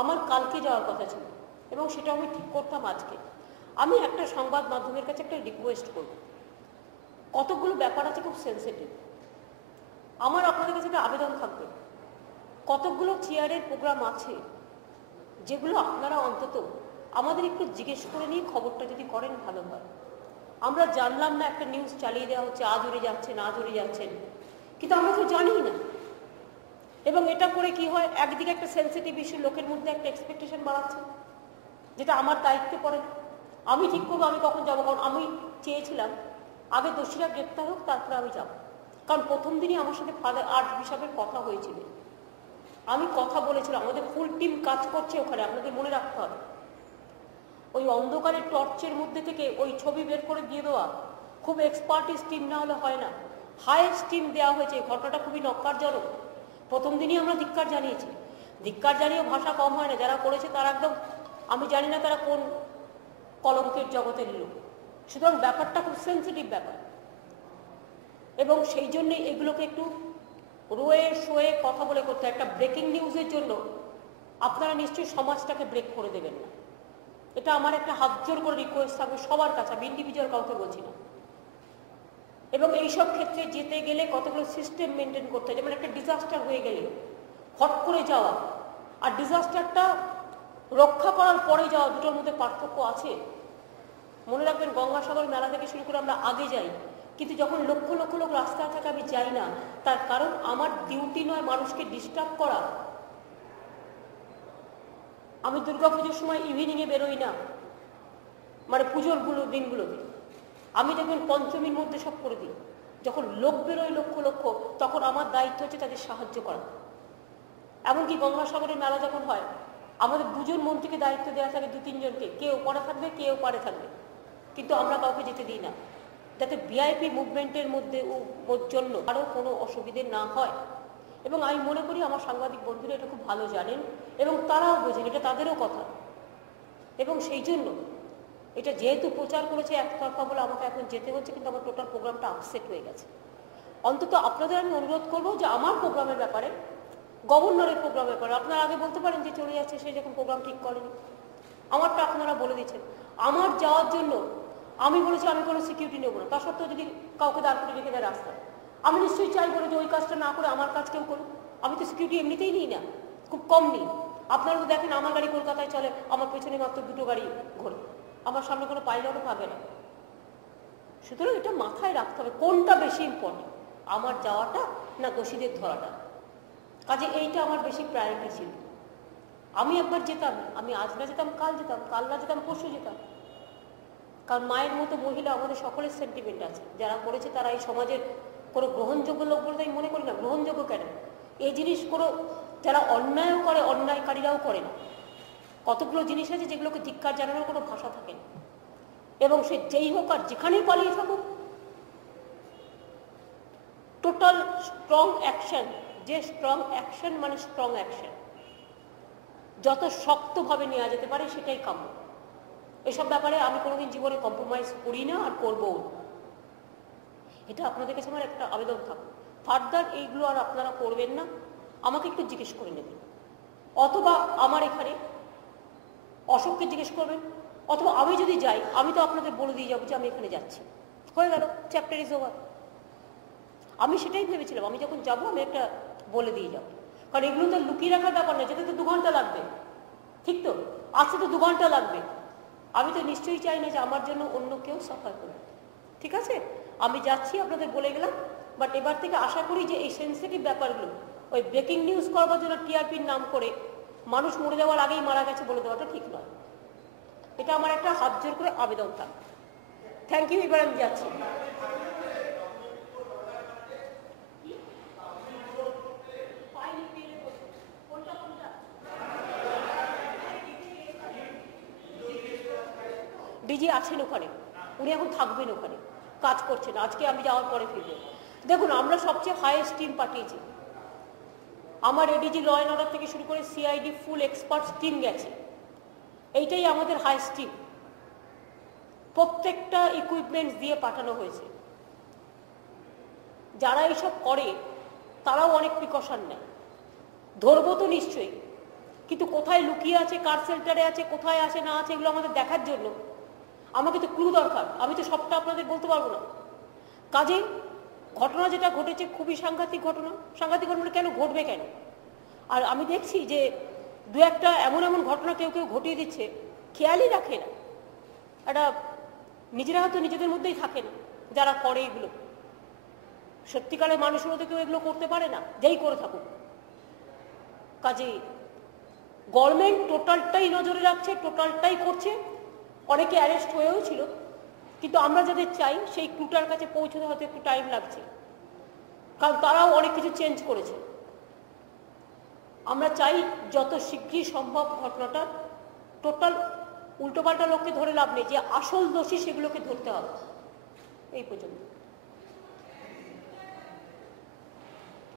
আমার কালকে যাওয়ার কথা ছিল এবং সেটা আমি ঠিক করতাম আজকে। আমি একটা সংবাদ মাধ্যমের কাছে একটা রিকোয়েস্ট করব, কতগুলো ব্যাপার আছে খুব সেন্সিটিভ। আমার আপনাদের কাছে একটা আবেদন থাকবে, কতগুলো চেয়ারের প্রোগ্রাম আছে যেগুলো আপনারা অন্তত আমাদের একটু জিজ্ঞেস করে নিয়ে খবরটা যদি করেন ভালো হয়। আমরা জানলাম না, একটা নিউজ চালিয়ে দেওয়া হচ্ছে, আজ উড়ে যাচ্ছেন আজ উড়ে যাচ্ছেন, কিন্তু আমরা তো জানি না। এবং এটা করে কি হয়, একদিকে একটা সেন্সিটিভ ইস্যু, লোকের মধ্যে একটা এক্সপেকটেশন বাড়াচ্ছে, যেটা আমার দায়িত্বে পড়ে। আমি ঠিক করবো আমি কখন যাবো, কারণ আমি চেয়েছিলাম আগে দোষীরা গ্রেপ্তার হোক তারপরে আমি যাব। কারণ প্রথম দিনই আমার সাথে ফাদার আর্চ বিশপের কথা হয়েছিল, আমি কথা বলেছিলাম, আমাদের ফুল টিম কাজ করছে ওখানে, আপনাদের মনে রাখতে হবে। ওই অন্ধকারের টর্চের মধ্যে থেকে ওই ছবি বের করে দিয়ে দেওয়া খুব এক্সপার্টিস টিম না হলে হয় না, হাইয়েস্ট টিম দেওয়া হয়েছে। ঘটনাটা খুবই নক্কারজনক। প্রথম দিনই আমরা ধিক্কার জানিয়েছি, ধিক্কার জানিয়েও ভাষা কম হয় না। যারা করেছে তারা একদম, আমি জানি না তারা কোন কলঙ্কের জগতের লোক। সুতরাং ব্যাপারটা খুব সেন্সিটিভ ব্যাপার, এবং সেই জন্যই এগুলোকে একটু রোয়ে শোয়ে কথা বলে করতে হয়। একটা ব্রেকিং নিউজের জন্য আপনারা নিশ্চয়ই সমাজটাকে ব্রেক করে দেবেন না, এটা আমার একটা হাত জোর করে রিকোয়েস্ট থাকবে সবার কাছে, আমি ইন্ডিভিজুয়াল কাউকে বলছি না। এবং এইসব ক্ষেত্রে যেতে গেলে কতগুলো সিস্টেম মেনটেন করতে হয়। যেমন একটা ডিজাস্টার হয়ে গেলে হট করে যাওয়া আর ডিজাস্টারটা রক্ষা করার পরে যাওয়া, দুটোর মধ্যে পার্থক্য আছে। মনে রাখবেন, গঙ্গাসাগর মেলা থেকে শুরু করে আমরা আগে যাই, কিন্তু যখন লক্ষ লক্ষ লোক রাস্তায় থাকে আমি যাই না। তার কারণ আমার ডিউটি নয় মানুষকে ডিস্টার্ব করা। আমি দুর্গাপুজোর সময় ইভিনিংয়ে বেরোই না, মানে পুজোর দিনগুলোতে। আমি দেখবেন পঞ্চমীর মধ্যে সব করে দিই। যখন লোক বেরোয় লক্ষ লক্ষ, তখন আমার দায়িত্ব হচ্ছে তাদের সাহায্য করা। এমনকি গঙ্গাসাগরের মেলা যখন হয়, আমাদের দুজন মন্ত্রীকে দায়িত্ব দেওয়া থাকে, দু তিনজনকে, কেউ পরে থাকবে কেউ পারে থাকবে, কিন্তু আমরা কাউকে যেতে দিই না, যাতে ভিআইপি মুভমেন্টের মধ্যে জন্য আরও কোনো অসুবিধে না হয়। এবং আমি মনে করি আমার সাংবাদিক বন্ধুরা এটা খুব ভালো জানেন এবং তারাও বোঝেন, এটা তাদেরও কথা। এবং সেই জন্য এটা যেহেতু প্রচার করেছে একতরফা বলে আমাকে এখন যেতে হচ্ছে, কিন্তু আমার টোটাল প্রোগ্রামটা আপসেট হয়ে গেছে। অন্তত আপনাদের আমি অনুরোধ করবো যে আমার প্রোগ্রামের ব্যাপারে, গভর্নরের প্রোগ্রামের ব্যাপারে আপনারা আগে বলতে পারেন যে চলে যাচ্ছে, সে যখন প্রোগ্রাম ঠিক করেনি। আমারটা আপনারা বলে দিচ্ছেন। আমার যাওয়ার জন্য আমি বলেছি আমি কোনো সিকিউরিটি নেবো না, তা সত্ত্বেও যদি কাউকে দাঁড় করে রেখে দেয় রাস্তায়, আমি নিশ্চয়ই চাইবো যে ওই কাজটা না করে আমার কাজ কেউ করুক। আমি তো সিকিউরিটি এমনিতেই নিই না, খুব কম নিই। আপনারা তো দেখেন আমার গাড়ি কলকাতায় চলে, আমার পেছনে মাত্র দুটো গাড়ি ঘোরে, আমার সামনে কোনো পাইলটও থাকে না। সুতরাং এটা মাথায় রাখতে হবে কোনটা বেশি ইম্পর্টেন্ট, আমার যাওয়াটা না দোষীদের ধরাটা। কাজে এইটা আমার বেশি প্রায়োরিটি ছিল। আমি একবার যেতাম, আমি আজ না যেতাম কাল যেতাম, কাল না যেতাম পরশু যেতাম। কারণ মায়ের মতো মহিলা আমাদের সকলের সেন্টিমেন্ট আছে, যারা করেছে তারা এই সমাজের কোনো গ্রহণযোগ্য লোক বলতে আমি মনে করি না। গ্রহণযোগ্য কেন, এই জিনিস কোনো, যারা অন্যায়ও করে অন্যায়কারীরাও করে না। কতগুলো জিনিস আছে যেগুলোকে ধিক্কার জানানোর কোনো ভাষা থাকে না। এবং সে যেই হোক আর যেখানেই পালিয়ে থাকুক, টোটাল স্ট্রং অ্যাকশন, যে স্ট্রং অ্যাকশন মানে স্ট্রং অ্যাকশন যত শক্তভাবে নেওয়া যেতে পারে সেটাই কাম্য। এসব ব্যাপারে আমি কোনোদিন জীবনে কম্প্রোমাইজ করি না আর করবও না। এটা আপনাদের কাছে আমার একটা আবেদন থাকবে, ফার্দার এইগুলো আর আপনারা করবেন না, আমাকে একটু জিজ্ঞেস করে নেবেন, অথবা আমার এখানে অশোককে জিজ্ঞেস করবেন, অথবা আমি যদি যাই আমি তো আপনাদের বলে দিয়ে যাবো যে আমি এখানে যাচ্ছি, হয়ে গেল, চ্যাপ্টার ইজ ওভার। আমি সেটাই ভেবেছিলাম, আমি যখন যাবো আমি একটা বলে দিয়ে যাবো, কারণ এগুলো তো লুকিয়ে রাখার ব্যাপার নয়। যেতে তো 2 ঘন্টা লাগবে, ঠিক তো, আসতে তো 2 ঘন্টা লাগবে। আমি তো নিশ্চয়ই চাই না যে আমার জন্য অন্য কেউ সাফার করবে। ঠিক আছে, আমি যাচ্ছি, আপনাদের বলে গেলাম। বাট এবার থেকে আশা করি যে এই সেন্সিটিভ ব্যাপারগুলো ওই ব্রেকিং নিউজ করবার জন্য টিআরপির নাম করে মানুষ মরে যাওয়ার আগেই মারা গেছে বলে দেওয়াটা ঠিক নয়। এটা আমার একটা হাত জোর করে আবেদন থাকবে। Thank you. এবার আমি যাচ্ছি। ডিজি আছেন ওখানে, উনি এখন থাকবেন ওখানে, কাজ করছেন, আজকে আমি যাওয়ার পরে ফিরবেন। দেখুন, আমরা সবচেয়ে হাইয়েস্ট টিম পাঠিয়েছি। আমার এডিজি ল অ্যান্ড অর্ডার থেকে শুরু করে সিআইডি ফুল এক্সপার্টস টিম গেছে, এইটাই আমাদের হাইয়েস্ট টিম। প্রত্যেকটা ইকুইপমেন্টস দিয়ে পাঠানো হয়েছে। যারা এইসব করে তারাও অনেক প্রিকশন নেয়, ধরবো তো নিশ্চয়ই, কিন্তু কোথায় লুকিয়ে আছে, কার শেল্টারে আছে, কোথায় আছে না আছে, এগুলো আমাদের দেখার জন্য আমাকে তো ক্লু দরকার। আমি তো সবটা আপনাদের বলতে পারবো না। কাজেই ঘটনা যেটা ঘটেছে খুবই সাংঘাতিক ঘটনা। সাংঘাতিক ঘটনা কেন ঘটবে কেন? আর আমি দেখছি যে দু একটা এমন এমন ঘটনা কেউ কেউ ঘটিয়ে দিচ্ছে, খেয়ালই রাখে না, একটা নিজেরা হয়তো নিজেদের মধ্যেই থাকে না যারা করে এগুলো। সত্যিকারের মানুষেরও তো কেউ এগুলো করতে পারে না, যেই করে থাকুক। কাজেই গভর্নমেন্ট টোটালটাই নজরে রাখছে, টোটালটাই করছে। অনেকে অ্যারেস্ট হয়েও ছিল, কিন্তু আমরা যাদের চাই সেই ক্লুটার কাছে পৌঁছতে হয়তো একটু টাইম লাগছে, কারণ তারাও অনেক কিছু চেঞ্জ করেছে। আমরা চাই যত শীঘ্রই সম্ভব ঘটনাটা টোটাল, উল্টোপাল্টা লোককে ধরে লাভ নেই, যে আসল দোষী সেগুলোকে ধরতে হবে। এই পর্যন্ত।